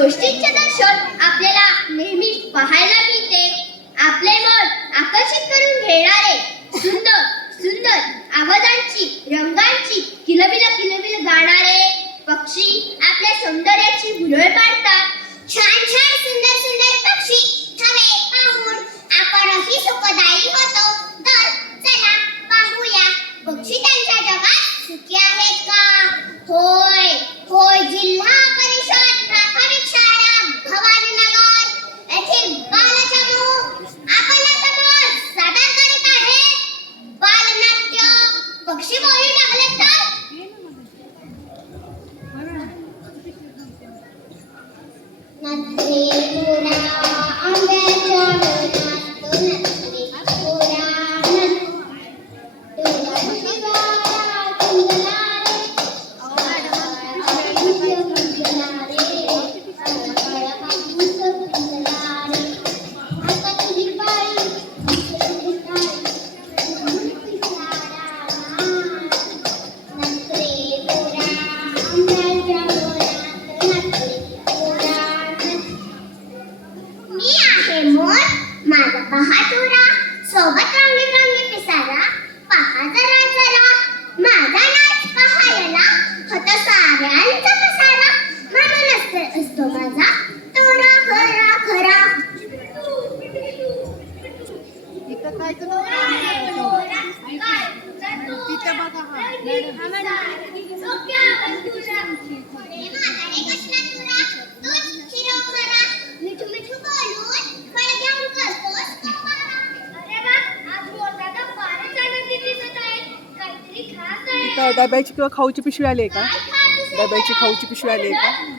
गोष्टींचे दर्शन आपल्याला नेहमी पाहायला मिळते. आपले मन आकर्षित करून घेणारे सुंदर सुंदर आवाजांची, रंगांची किलबिल किलबिल गाणारे पक्षी आपल्या सौंदर्याची भुरळ पाडतात. छान छान सुंदर सुंदर पक्षी हवे पाहून आपणही सुखदायी होतो. तर चला पाहूया पक्षी त्यांच्या जगात सुखी आहेत का? होय होय, जिल्हा परिषद प्राथमिक शाळा भवानीनगर येथील बालचमू आपल्यासमोर सादर करीत आहेत बालनाट्य. पक्षी बोलू लागले तर नखरे मोरा आंब्याच्या वनात नखरे मोरा माझा बहादुरा सोबत रंगीत रंगीत पिसारा पहा जरा जरा माझा नाच पाहायला होता साऱ्यांचा पसारा म्हणूनच असतो माझा तोरा खरा खरा. डब्याची किंवा खाऊची पिशवी आली आहे का? डब्याची खाऊची पिशवी आली आहे का?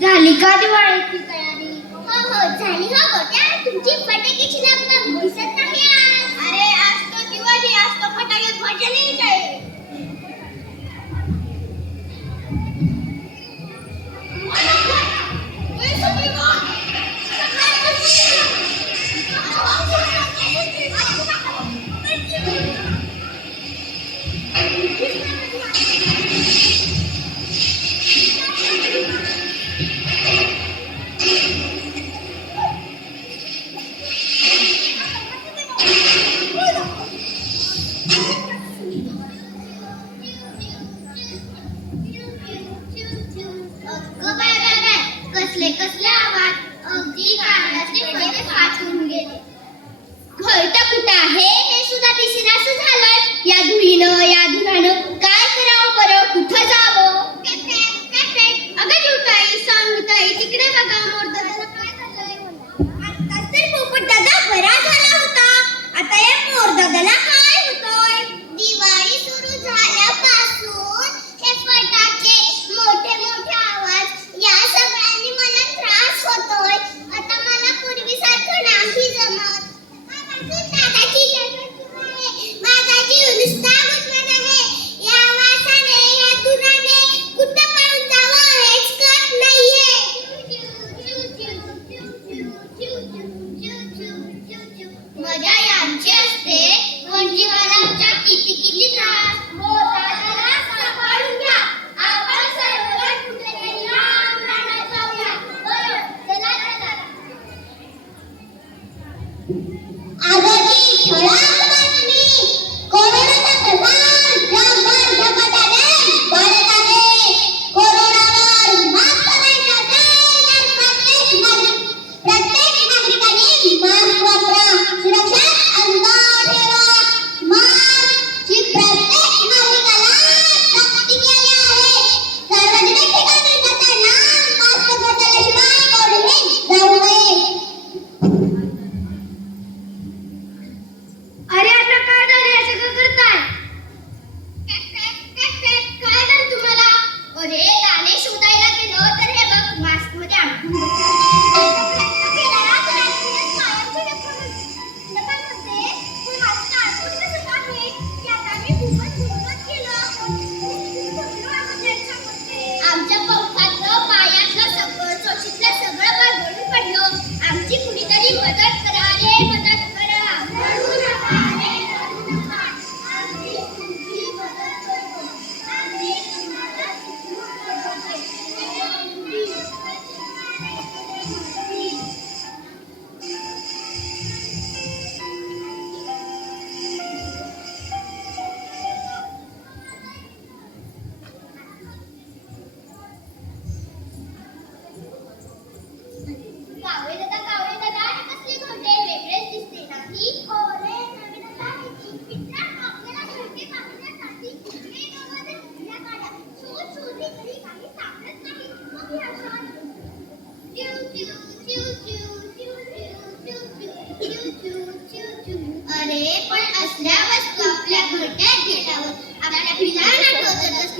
झाली का दिवाळीची तयारी? हो हो झाली हो गोट्या. तुमची फटाक्याची लगबग दिसत नाही आज. अरे आज तो दिवाळी, आज तो फटाक्यात मजा नाही काय? कसले कसले आवाज. अगदी कानातले पडदे फाटून गेले. घर तर कुठं आहे हे सुद्धा दिसेनासं झालंय. या धुळीनं, या धुरानं काय करावं बरं, कुठं जावं? अगं जीवताई, सांगताई, तिकडे बघा मोरदादाला काय झालंय. आता तर पोपट दादा बरा झाला होता, आता या मोरदादाला काय होतंय? दिवाळी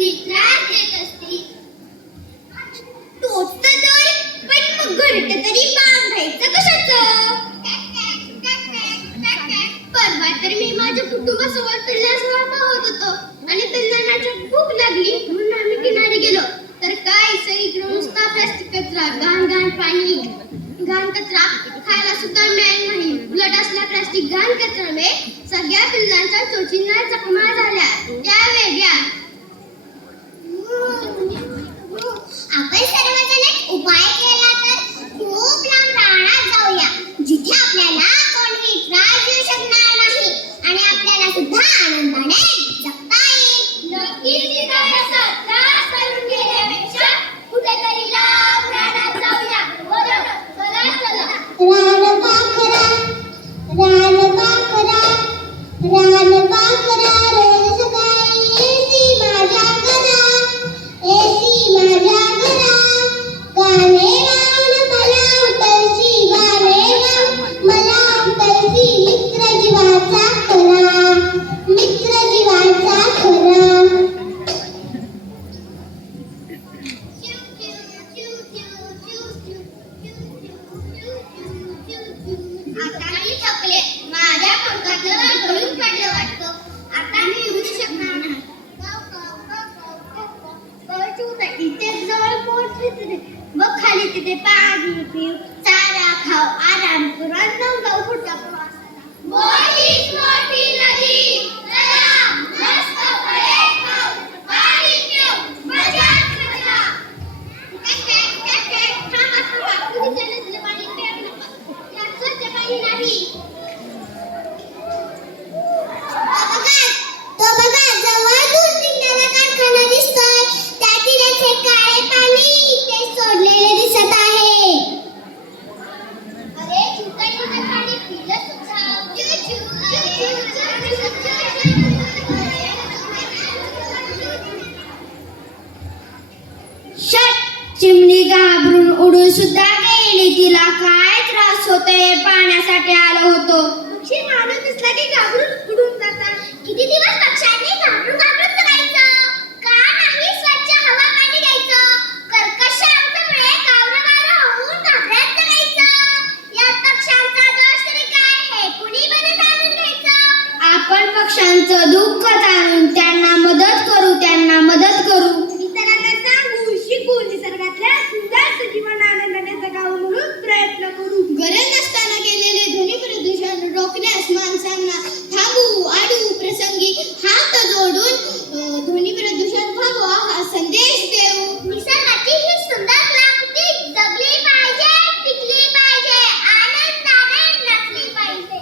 कधी त्रास देत असतील. तोच तर दर, पण मग घरट तरी बांधायचं कशाचं? परवा तर मी माझ्या कुटुंबासोबत पिल्लासोबत पाहत होतो आणि पिल्लांना भूक लागली म्हणून आम्ही किनारी गेलो तर काय सगळीकडे नुसता प्लास्टिक कचरा, घाण घाण पाणी, घाण कचरा खायला सुद्धा मिळाला नाही. उलट असला प्लास्टिक घाण कचऱ्यामुळे सगळ्या पिल्लांच्या चोचींना जखमा झाल्या, त्या वेगळ्या. आपण सर्वजण एक उपाय केला तर खूप लांब रानात जाऊया, जिथे आपल्याला कोणी त्रास देऊ शकणार नाही आणि आपल्याला सुद्धा आनंदाने जगता येईल. नक्कीच त्रास करून घेण्यापेक्षा कुठेतरी लांब रानात जाऊया. बरोबर, चला चला. रानपाखरा रोज सकाळी येती माझ्या घरात, येती माझ्या घरात. गाणे गाऊन मला उतरशी, गाणे गाऊन मला उतरशी. मित्र जीवाचा खरा, मित्र जीवाचा खरा. आता मी थकले, माझ्या पंखातलं गळून पडलं वाटतं. आता मी उडू शकणार नाही. इथे जवळ पोहोचले तिथे मग खाली तिथे पाणी पिऊ, चारा खाऊ, आराम करू आणि मग जाऊ पुढच्या प्रवासाला. मोठीच मोठी नदी, चला मस्त फळे खाऊ, पाणी पिऊ, मजाच मजा. थांबा थांबा, कुणीच्या नदीला पाणी प्यायला नका, यात स्वच्छ पाणी नाही. तो बघा जवळ दूध निघणारा कारखाना दिसतोय, त्यातील हे काळे पाणी ते सोडलेले दिसत आहे. अरे चिंताडीचं पाणी पिलं सुद्धा. चिमणी घाबरून उडून सुद्धा गेली, तिला काय त्रास होतोय, पाण्यासाठी आलो होतो. पक्षी माणूस दिसला की घाबरून उडून जातात. किती दिवस पक्ष्यांनी घाबरून घाबरून जगायचं? का नाही स्वच्छ हवा पाणी घ्यायचं? कर्कश शब्दामुळे कावरं होऊन घाबरत जगायचं. या पक्ष्यांचा दोष तरी काय हे कुणी बरं जाणून घ्यायचं? आपण पक्ष्यांचं दुःख जाणून त्यांना मदत करू, त्यांना मदत करू. इतरांना सांगू, शिकू, निसर्गातल्या सुंदर सजीवांना आनंदाने जगावं म्हणून प्रयत्न करू. गरज नसताना केलेले ध्वनी प्रदूषण रोखण्यास माणसांना थांबू, आडू, प्रसंगी हात जोडून ध्वनी प्रदूषण थांबवा हा संदेश देऊ. निसर्गाची ही सुंदर कलाकृती जगली पाहिजे, टिकली पाहिजे, आनंदाने नटली पाहिजे.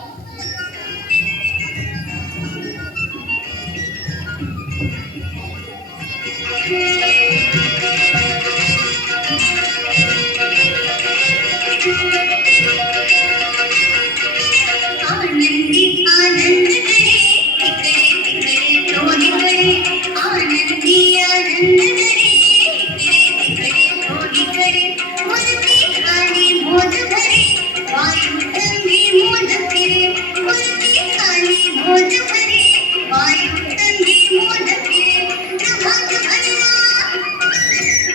आनंदी आनंद करे, इकडे तिकडे दोन्ही करे. आनंदी आनंद करे, इकडे तिकडे दोन्ही करे. वरती खाली मोद भरे, वायू थंडी मोद फिरे. वरती खाली मोद भरे, वायू थंडी मोद फिरे. प्रभात भरला,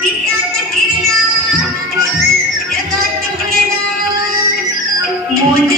दिवसात फिरला, जगात उडला. मोद